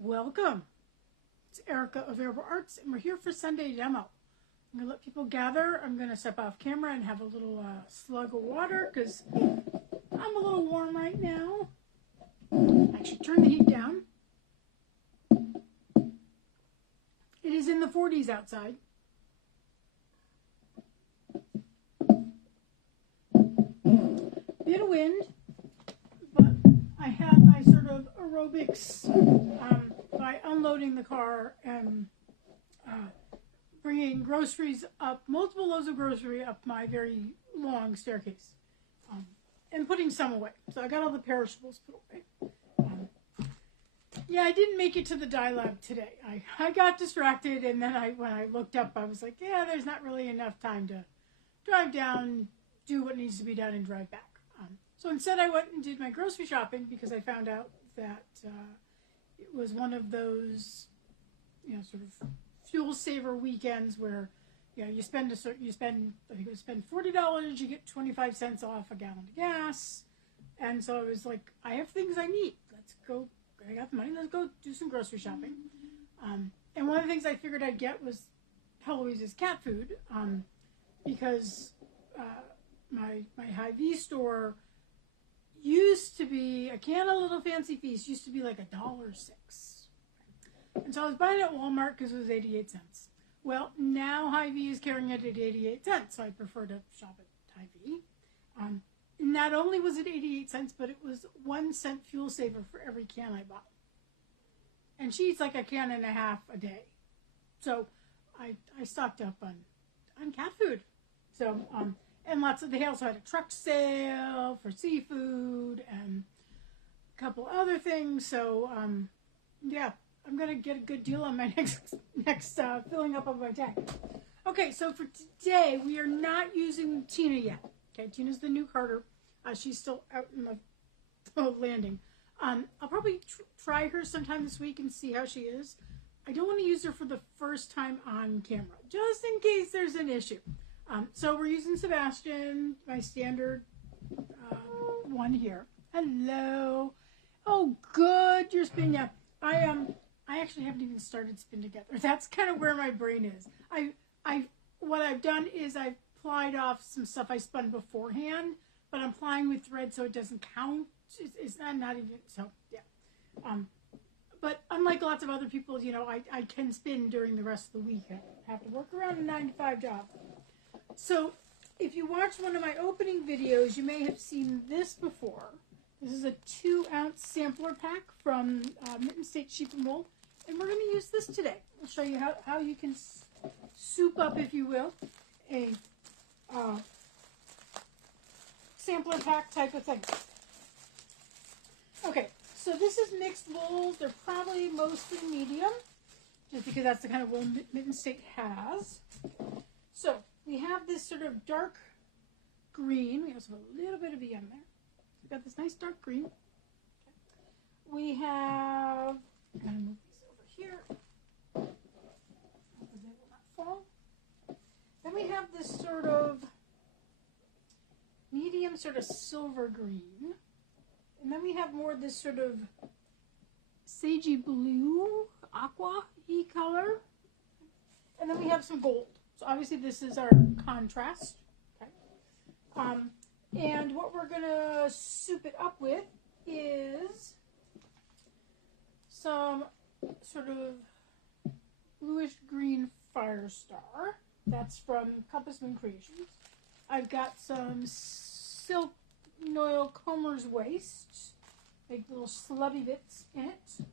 Welcome. It's Erica of Herbal Arts, and we're here for Sunday demo. I'm going to let people gather. I'm going to step off camera and have a little slug of water because I'm a little warm right now. Actually, turn the heat down. It is in the 40s outside. Bit of wind, but I have my sort of aerobics by unloading the car and bringing groceries up, multiple loads of grocery up my very long staircase, and putting some away. So I got all the perishables put away. Yeah, I didn't make it to the dye lab today. I got distracted, and then when I looked up, I was like, yeah, there's not really enough time to drive down, do what needs to be done, and drive back. So instead I went and did my grocery shopping because I found out that it was one of those, sort of fuel saver weekends where, you spend I think it was spend $40, you get 25 cents off a gallon of gas. And so I was like, I have things I need. Let's go. I got the money. Let's go do some grocery shopping. And one of the things I figured I'd get was Heloise's cat food because my Hy-Vee store used to be, a can of Little Fancy Feast used to be like $1.06. And so I was buying it at Walmart because it was 88 cents. Well, now Hy-Vee is carrying it at 88 cents, so I prefer to shop at Hy-Vee. Not only was it 88 cents, but it was 1 cent fuel saver for every can I bought. And she eats like a can and a half a day. So I stocked up on cat food. So, and they also had a truck sale for seafood and a couple other things. So, yeah, I'm going to get a good deal on my next filling up of my tank. Okay, so for today, we are not using Tina yet. Okay, Tina's the new Carter. She's still out in the landing. I'll probably try her sometime this week and see how she is. I don't want to use her for the first time on camera, just in case there's an issue. So we're using Sebastian, my standard one here. Hello. Oh, good. You're spinning. Yeah, I actually haven't even started spin together. That's kind of where my brain is. What I've done is I've plied off some stuff I spun beforehand, but I'm plying with thread so it doesn't count. It's not even, so yeah. But unlike lots of other people, I can spin during the rest of the week. I have to work around a 9-to-5 job. So if you watched one of my opening videos, you may have seen this before. This is a 2-ounce sampler pack from Mitten State Sheep and Wool. And we're going to use this today. I'll show you how you can soup up, if you will, a sampler pack type of thing. Okay, so this is mixed wools. They're probably mostly medium, just because that's the kind of wool Mitten State has. So we have this sort of dark green. We also have a little bit of EM there. We've got this nice dark green. Okay. We have, I'm going to move these over here. They will not fall. Then we have this sort of medium sort of silver green. And then we have more this sort of sagey blue, aqua-y color. And then we have some gold. So obviously this is our contrast. Okay. And what we're going to soup it up with is some sort of bluish green Firestar. That's from Compass Moon Creations. I've got some silk Noil Comer's Waste, like little slubby bits in it.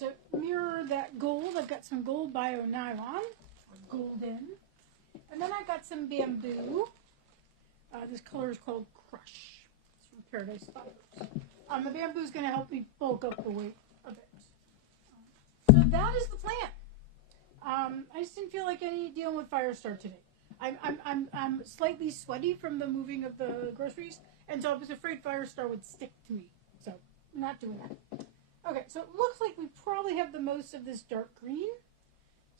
To mirror that gold, I've got some gold bio nylon, or golden. And then I've got some bamboo. This color is called Crush. It's from Paradise Fibers. The bamboo is going to help me bulk up the weight a bit. So that is the plan. I just didn't feel like dealing with Firestar today. I'm slightly sweaty from the moving of the groceries, and so I was afraid Firestar would stick to me. So I'm not doing that. Okay, so it looks like we probably have the most of this dark green.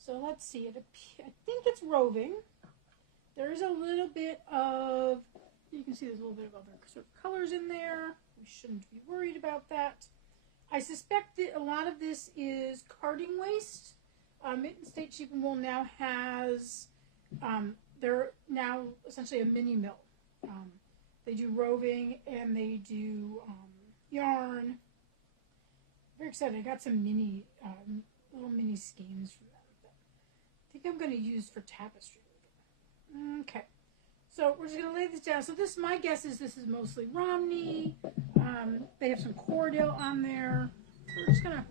So let's see. I think it's roving. There is a little bit of, you can see there's a little bit of other sort of colors in there. We shouldn't be worried about that. I suspect that a lot of this is carding waste. Mitten State Sheep and Wool now has, they're now essentially a mini mill. They do roving and they do yarn. Very excited. I got some little mini skeins from them that I think I'm going to use for tapestry. Okay. So we're just going to lay this down. So this, my guess is this is mostly Romney. They have some Cordell on there. So we're just going to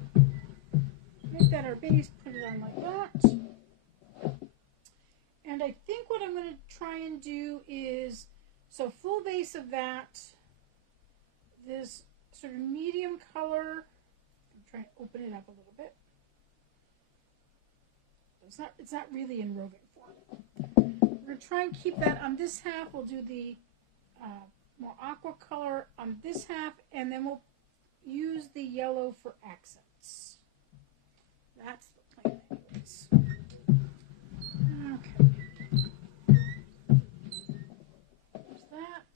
make that our base, put it on like that. And I think what I'm going to try and do is, so full base of that, this sort of medium color. I'm trying to open it up a little bit. It's not really in roving form. We're going to try and keep that on this half. We'll do the more aqua color on this half, and then we'll use the yellow for accents. That's the plan anyways. Okay. There's that.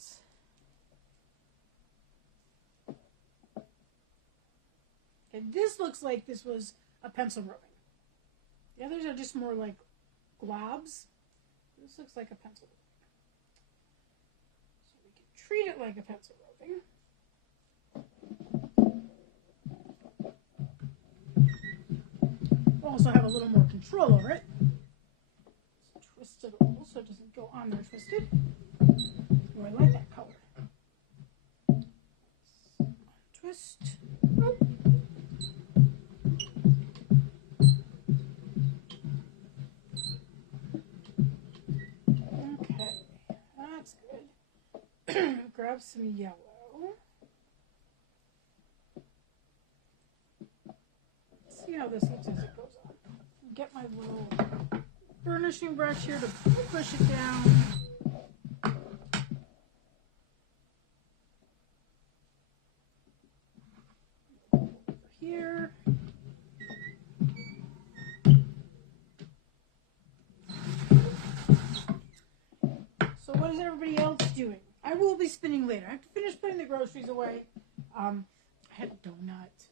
Okay, this looks like this was a pencil roving. The others are just more like globs. This looks like a pencil roving. So we can treat it like a pencil roving. We'll also have a little more control over it. So twist it a little so it doesn't go on there twisted. Oh, I like that color. Twist. Okay, that's good. Grab some yellow. See how this looks as it goes on. Get my little burnishing brush here to push it down. Over here. So what is everybody else doing? I will be spinning later. I have to finish putting the groceries away. I had a donut.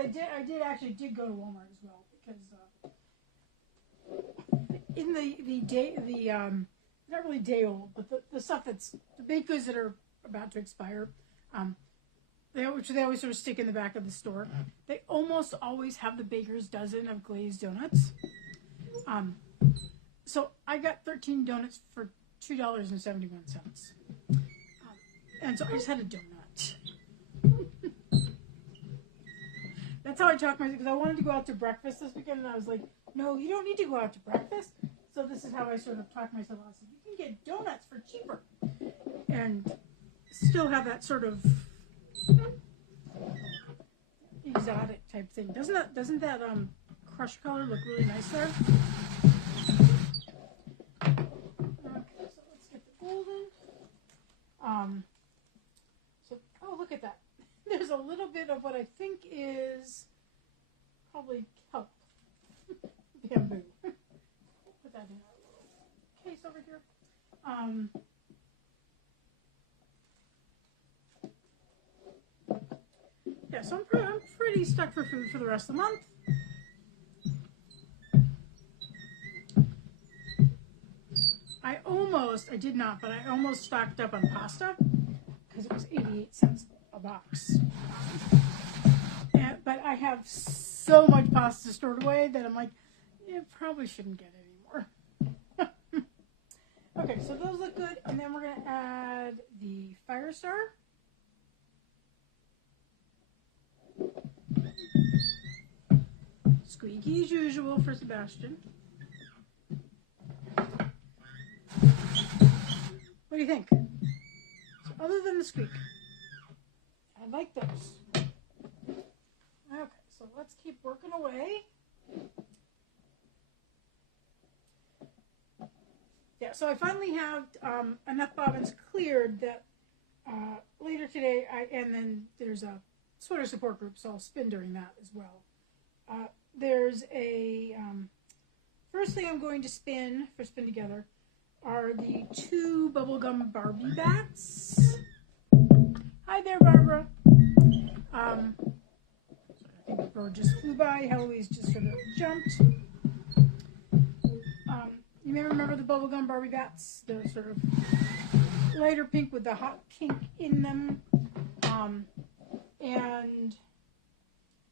I did actually go to Walmart as well because in the day not really day old, but the stuff that's the baked goods that are about to expire, they always sort of stick in the back of the store. They almost always have the baker's dozen of glazed donuts. So I got 13 donuts for $2.71, and so I just had a donut. That's how I talked myself, because I wanted to go out to breakfast this weekend, and I was like, no, you don't need to go out to breakfast. So this is how I sort of talked myself out. I said, you can get donuts for cheaper and still have that sort of exotic type thing. Doesn't that crushed color look really nice there? Okay, so let's get the golden. Oh, look at that. There's a little bit of what I think is probably kelp. Bamboo. Put that in our little case over here. Yeah, so I'm pretty stuck for food for the rest of the month. I did not, but I almost stocked up on pasta because it was 88 cents a box. But I have so much pasta stored away that I'm like, probably shouldn't get any more. Okay, so those look good. And then we're going to add the Firestar. Squeaky as usual for Sebastian. What do you think? So other than the squeak, I like those. Okay, so let's keep working away. Yeah, so I finally have enough bobbins cleared that later today, and then there's a sweater support group, so I'll spin during that as well. There's a, first thing I'm going to spin, for Spin Together, are the 2 bubblegum Barbie bats. Hi there, Barbara. hour just flew by. Heloise just sort of jumped. You may remember the bubblegum Barbie bats. They're sort of lighter pink with the hot pink in them. And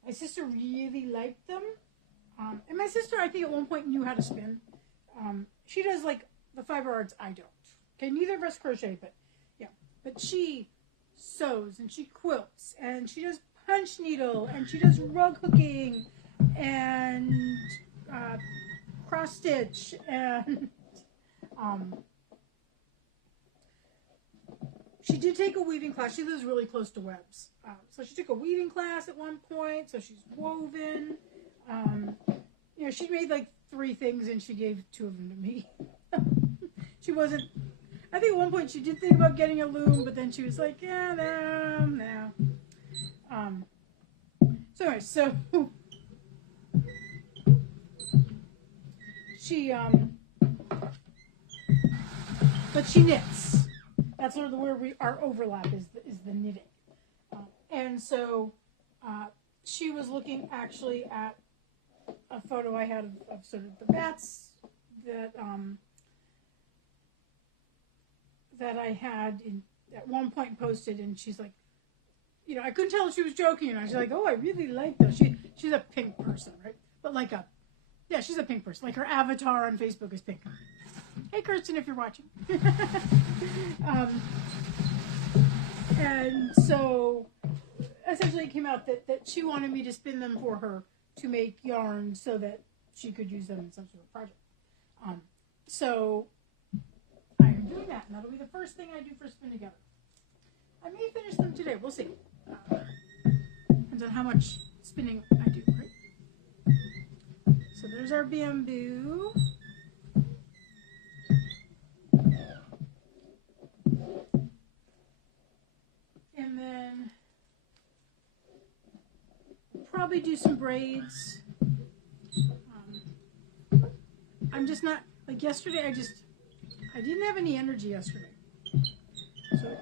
my sister really liked them. And my sister, I think, at one point knew how to spin. She does, like, the fiber arts. I don't. Okay, neither of us crochet, but, yeah. But she sews, and she quilts, and she does punch needle, and she does rug hooking, and cross stitch, and she did take a weaving class. She lives really close to Webb's. So she took a weaving class at one point, so she's woven. You know, she made like 3 things, and she gave 2 of them to me. She wasn't, I think at one point she did think about getting a loom, but then she was like, yeah, no. So anyway, so she, but she knits. That's sort of where our overlap is the knitting. And so she was looking actually at a photo I had of sort of the bats that I had at one point posted, and she's like, you know, I couldn't tell if she was joking, and I was like, oh, I really like those. She's a pink person, right? But like she's a pink person. Like her avatar on Facebook is pink. Hey, Kirsten, if you're watching. And so essentially it came out that she wanted me to spin them for her to make yarn so that she could use them in some sort of project. So I am doing that, and that'll be the first thing I do for Spin Together. I may finish them today. We'll see. Depends on how much spinning I do, right? So there's our bamboo. And then probably do some braids. I'm just not, like yesterday, I didn't have any energy yesterday. So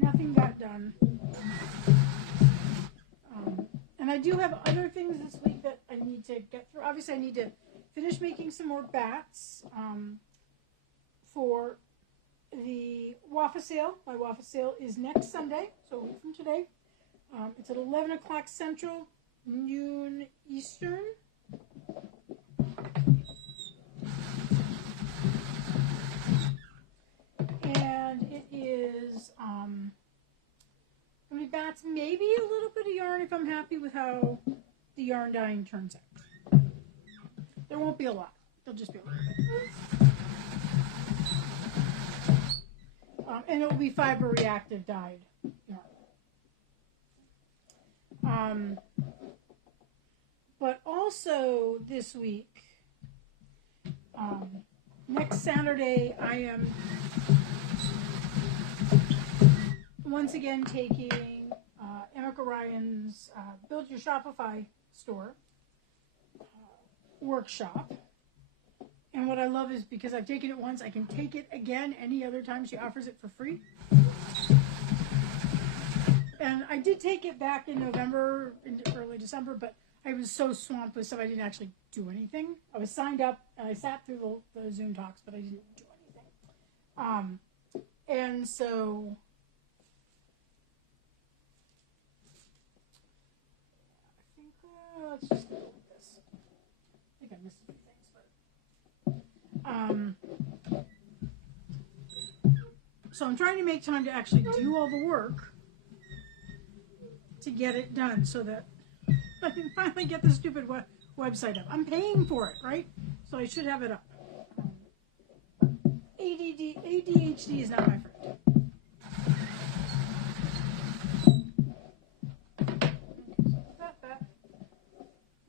nothing got done. And I do have other things this week that I need to get through. Obviously, I need to finish making some more bats for the Wafa sale. My Wafa sale is next Sunday, so a week from today. It's at 11 o'clock Central, noon Eastern. And it is how many bats? Maybe a little bit of yarn if I'm happy with how the yarn dyeing turns out. There won't be a lot. There'll just be a little bit. And it will be fiber reactive dyed yarn. But also this week, next Saturday, I am once again taking Emeka Ryan's Build Your Shopify store workshop. And what I love is because I've taken it once, I can take it again any other time she offers it for free. And I did take it back in November, into early December, but I was so swamped with stuff I didn't actually do anything. I was signed up and I sat through the Zoom talks, but I didn't do anything. And so I think let's just go with this. I think I missed a few things, but so I'm trying to make time to actually do all the work to get it done so that I can finally get the stupid website up. I'm paying for it, right? So I should have it up. ADHD is not my friend.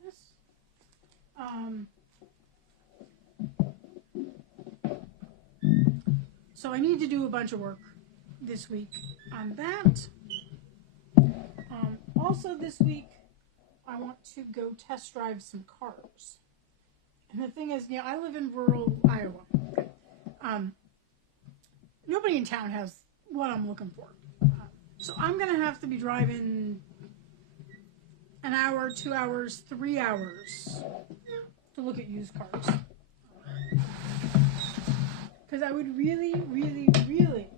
This. So I need to do a bunch of work this week on that. Also this week, I want to go test drive some cars. And the thing is, you know, I live in rural Iowa. Okay. Nobody in town has what I'm looking for. So I'm going to have to be driving an hour, 2 hours, 3 hours to look at used cars. Because I would really, really, really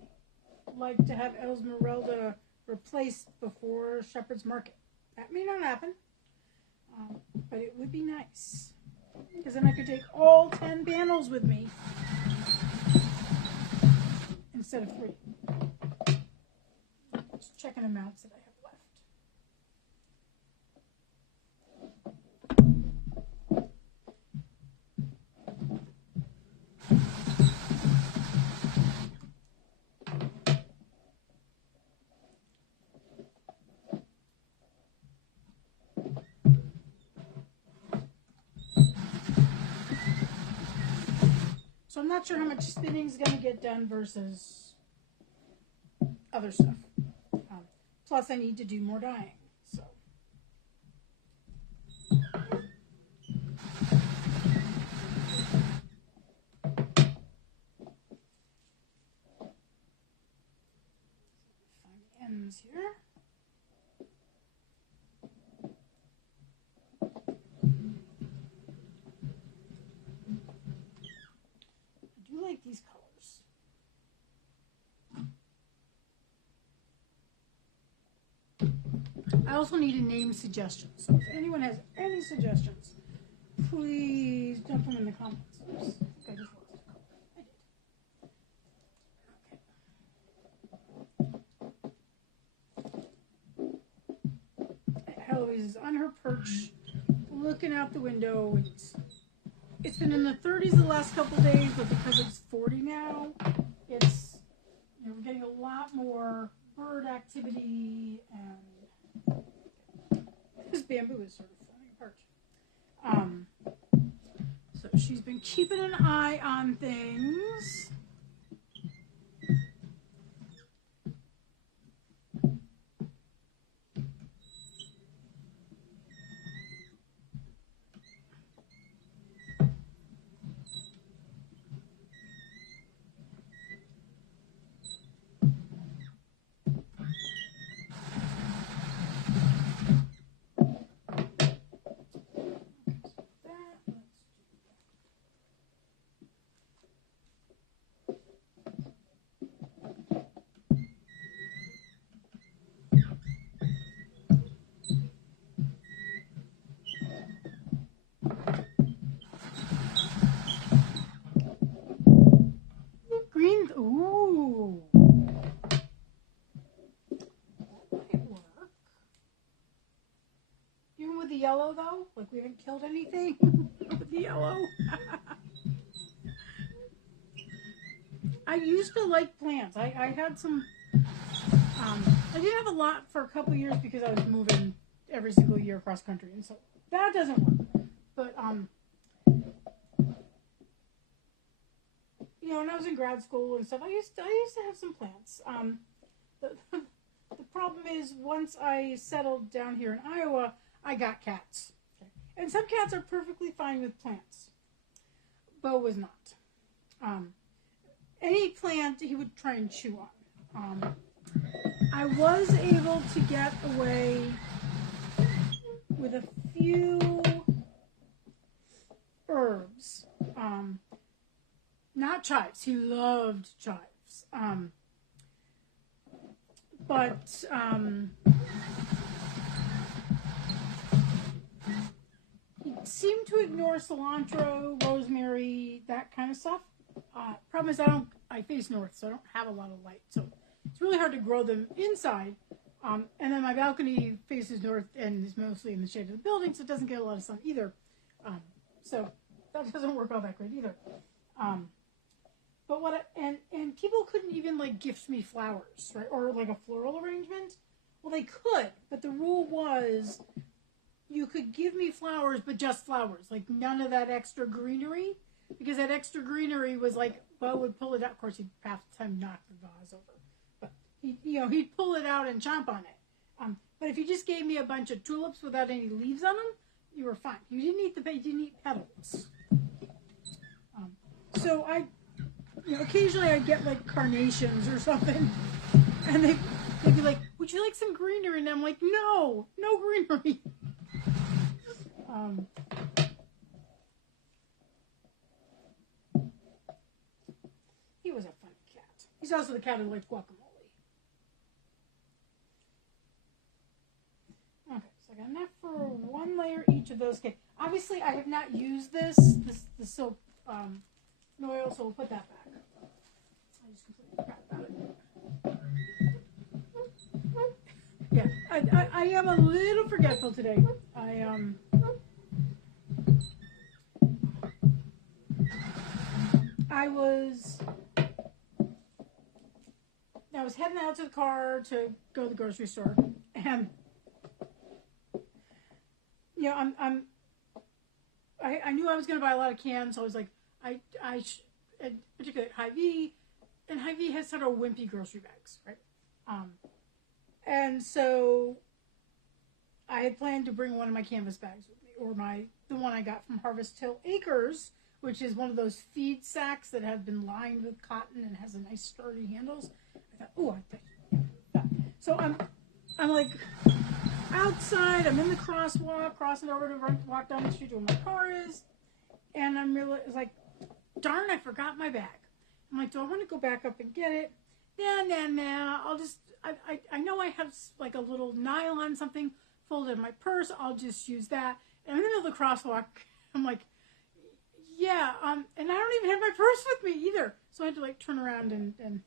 like to have Esmeralda replaced before Shepherd's Market. That may not happen, but it would be nice. Because then I could take all 10 panels with me instead of 3. Just checking amounts that I have left. So I'm not sure how much spinning is going to get done versus other stuff. Plus, I need to do more dyeing. So. Find the ends here. Like these colors. I also need a name suggestion. So if anyone has any suggestions, please dump them in the comments. Oops, I just lost a color. I did. Okay. Eloise is on her perch, looking out the window. It's been in the 30s the last couple days, but because it's 40 now, it's, we're getting a lot more bird activity, and this bamboo is sort of falling apart. So she's been keeping an eye on things. Green, ooh. That might work. Even with the yellow, though? Like, we haven't killed anything with the yellow? I used to like plants. I had some, I did have a lot for a couple years because I was moving every single year across country, and so that doesn't work. But, you know, when I was in grad school and stuff, I used to have some plants. The problem is, once I settled down here in Iowa, I got cats. Okay. And some cats are perfectly fine with plants. Bo was not. Any plant he would try and chew on. I was able to get away with a few herbs. Not chives. He loved chives. But he seemed to ignore cilantro, rosemary, that kind of stuff. Problem is, I face north, so I don't have a lot of light. So it's really hard to grow them inside. And then my balcony faces north and is mostly in the shade of the building, so it doesn't get a lot of sun either. So that doesn't work all that great either. But and people couldn't even like gift me flowers, right? Or like a floral arrangement. Well, they could, but the rule was you could give me flowers, but just flowers, like none of that extra greenery, because that extra greenery was like, Bo would pull it out. Of course, he'd half the time knock the vase over, but he'd pull it out and chomp on it. But if you just gave me a bunch of tulips without any leaves on them, you were fine. You didn't eat petals. So occasionally I'd get like carnations or something, and they'd be like, "Would you like some greenery?" And I'm like, "No greenery." He was a funny cat. He's also the cat who liked guacamole. Okay, so I got enough for one layer each of those cakes. Obviously, I have not used the silk oil, so we'll put that back. I just completely forgot about it. Yeah, I am a little forgetful today. I was heading out to the car to go to the grocery store, and I knew I was going to buy a lot of cans, so I was like, particularly at Hy-Vee, and Hy-Vee has sort of wimpy grocery bags, right? And so I had planned to bring one of my canvas bags with me, or the one I got from Harvest Hill Acres, which is one of those feed sacks that have been lined with cotton and has a nice sturdy handles. I thought, so I'm like outside. I'm in the crosswalk, crossing over to walk down the street to where my car is, and I'm really like, darn, I forgot my bag. I'm like, do I want to go back up and get it? Nah. I'll just. I know I have like a little nylon something folded in my purse. I'll just use that. And in the middle of the crosswalk, I'm like, yeah, and I don't even have my purse with me either. So I had to like turn around and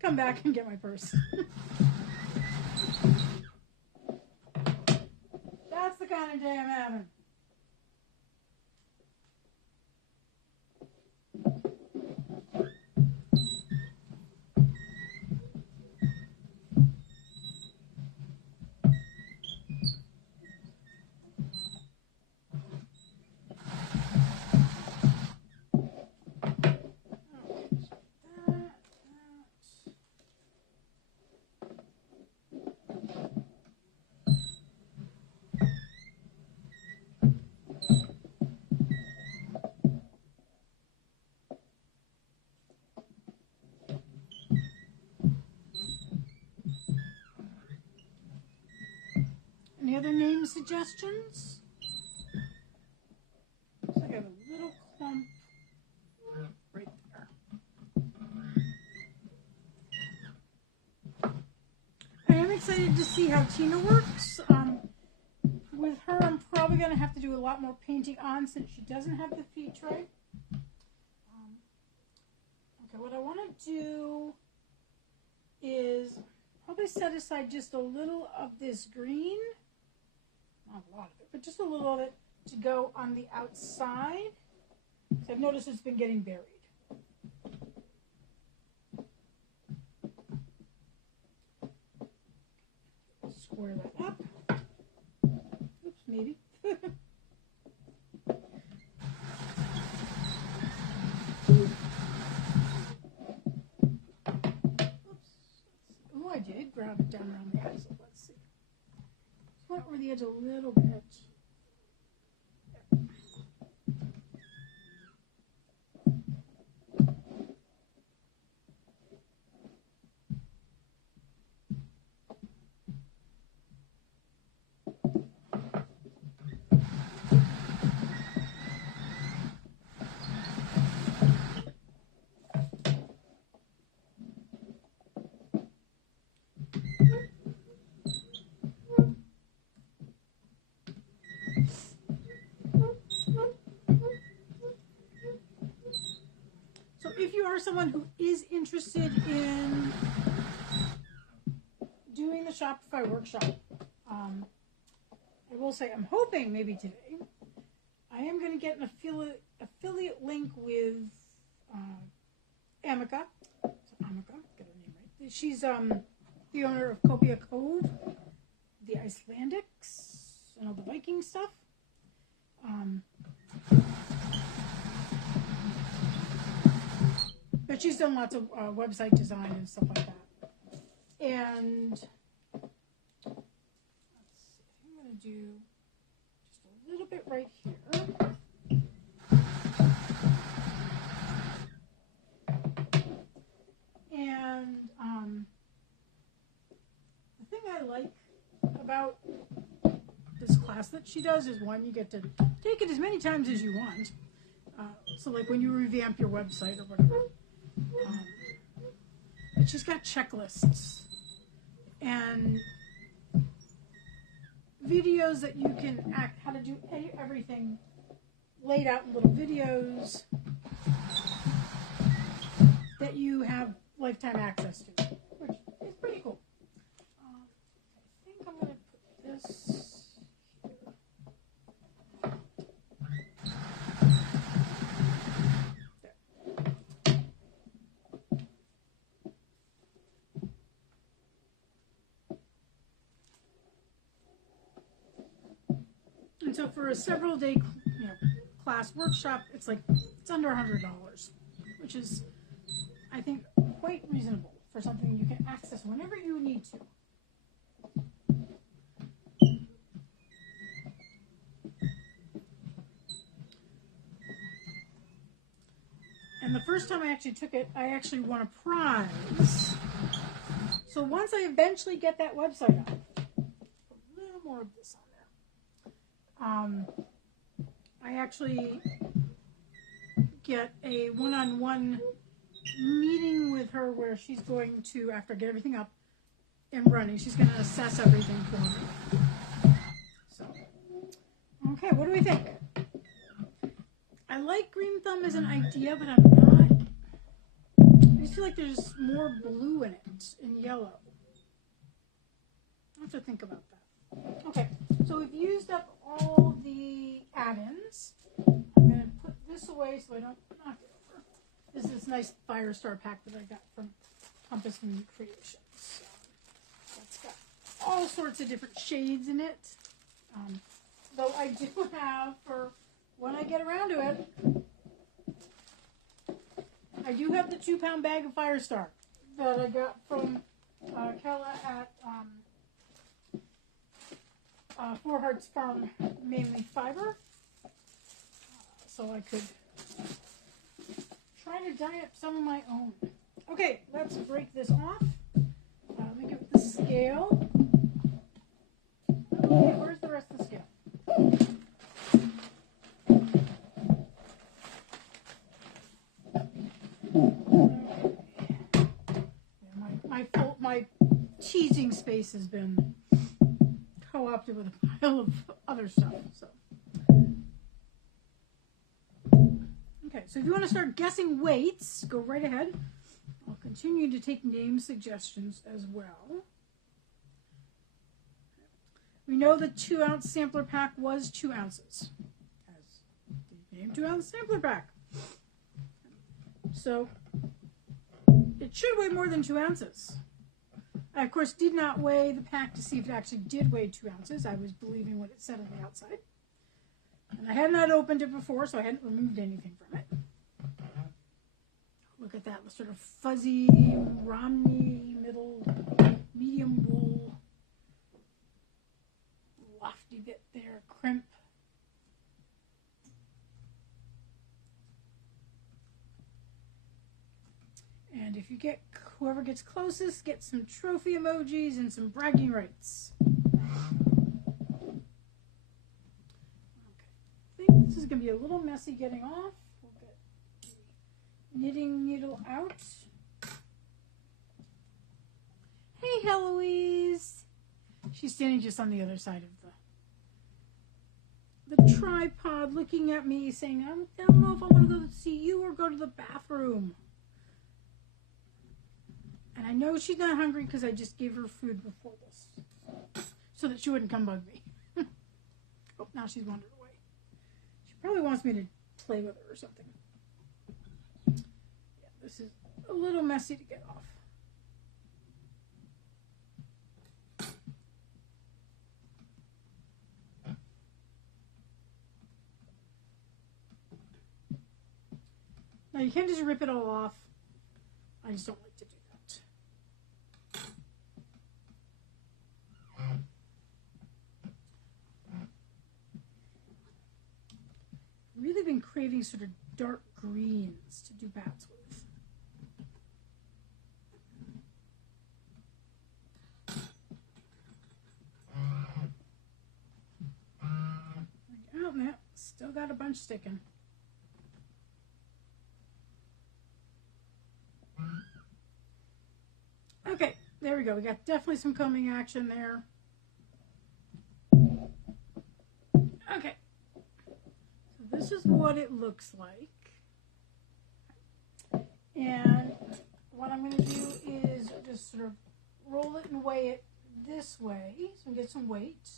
come back and get my purse. That's the kind of day I'm having. Any other name suggestions? Looks like I have a little clump right there. I am excited to see how Tina works. With her, I'm probably going to have to do a lot more painting on since she doesn't have the feed tray. Okay, what I want to do is probably set aside just a little of this green. Not a lot of it, but just a little of it to go on the outside. So I've noticed it's been getting buried. Square that up. Oops, maybe. Oops. Oh, I did grab it down around the edge. So let's see. Went over the edge a little bit. So if you are someone who is interested in doing the Shopify workshop, I will say I'm hoping maybe today I am going to get an affiliate link with Amica. So Amica, get her name right. She's the owner of Copia Cove, the Icelandics, and all the Viking stuff. But she's done lots of website design and stuff like that. And let's see, I'm going to do just a little bit right here. And the thing I like about this class class that she does is, one, you get to take it as many times as you want. So like when you revamp your website or whatever. But she's got checklists and videos that you can how to do everything laid out in little videos that you have lifetime access to, which is pretty cool. I think I'm going to put this there. And so for a several day, class workshop, it's under $100, which is, I think, quite reasonable for something you can access whenever you need to. And the first time I actually took it, I actually won a prize. So once I eventually get that website up, a little more of this on there. I actually get a one-on-one meeting with her where she's going to, after I get everything up and running, she's going to assess everything for me. So, okay, what do we think? I like Green Thumb as an idea, but I'm not. I just feel like there's more blue in it, in yellow. I have to think about that. Okay, so we've used up all the add-ins. I'm going to put this away so I don't knock it over. This is this nice Firestar pack that I got from Compass and Creations. So it's got all sorts of different shades in it. Though I do have, for when I get around to it, I do have the 2-pound bag of Firestar that I got from Kella at Four Hearts Farm, mainly fiber. So I could try to dye up some of my own. Okay, let's break this off. Let me give it the scale. Okay, where's the rest of the scale? My teasing space has been co-opted with a pile of other stuff. So, okay, so if you want to start guessing weights, go right ahead. I'll continue to take name suggestions as well. We know the 2-ounce sampler pack was 2 ounces. As the name 2-ounce sampler pack. So it should weigh more than 2 ounces. I, of course, did not weigh the pack to see if it actually did weigh 2 ounces. I was believing what it said on the outside. And I had not opened it before, so I hadn't removed anything from it. Look at that sort of fuzzy, Romney, medium wool, lofty bit there, crimp. And if you get, whoever gets closest, get some trophy emojis and some bragging rights. Okay. I think this is going to be a little messy getting off. We'll get the knitting needle out. Hey, Heloise. She's standing just on the other side of the tripod looking at me saying, I don't know if I want to go see you or go to the bathroom. And I know she's not hungry because I just gave her food before this, so that she wouldn't come bug me. Oh, now she's wandered away. She probably wants me to play with her or something. Yeah, this is a little messy to get off. Now you can't just rip it all off. I just don't like to do that. Really been craving sort of dark greens to do bats with. Still got a bunch sticking. Okay, there we go. We got definitely some combing action there. Okay, so this is what it looks like. And what I'm going to do is just sort of roll it and weigh it this way so we get some weight.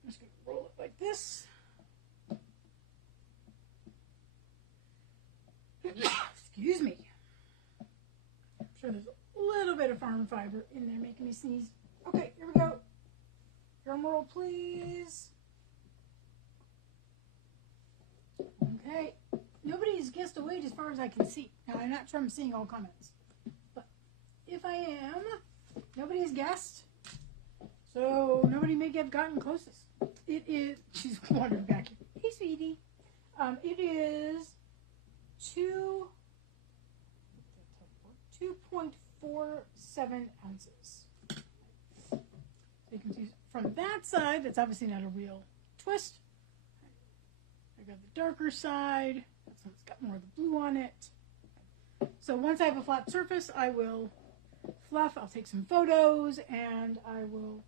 I'm just going to roll it like this. Excuse me. I'm sure there's a little bit of farm fiber in there making me sneeze. Okay, here we go. Drum roll, please. Okay. Nobody's guessed a weight as far as I can see. Now, I'm not sure I'm seeing all comments. But if I am, nobody has guessed. So nobody may have gotten closest. It is, she's wandering back here. Hey, sweetie. It is 2.47 ounces. So you can see from that side, that's obviously not a real twist. I got the darker side. This one's got more of the blue on it. So once I have a flat surface, I will fluff. I'll take some photos and I will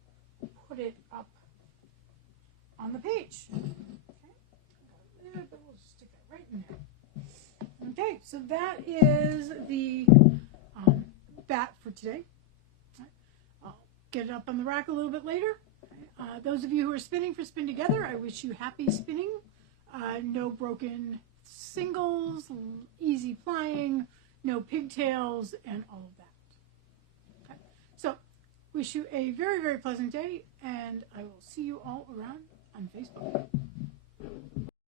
put it up on the page. Okay, we'll stick that right in there. Okay, so that is the bat for today. I'll get it up on the rack a little bit later. Those of you who are spinning for Spin Together, I wish you happy spinning. No broken singles, easy plying, no pigtails, and all of that. Okay. So, wish you a very, very pleasant day, and I will see you all around on Facebook.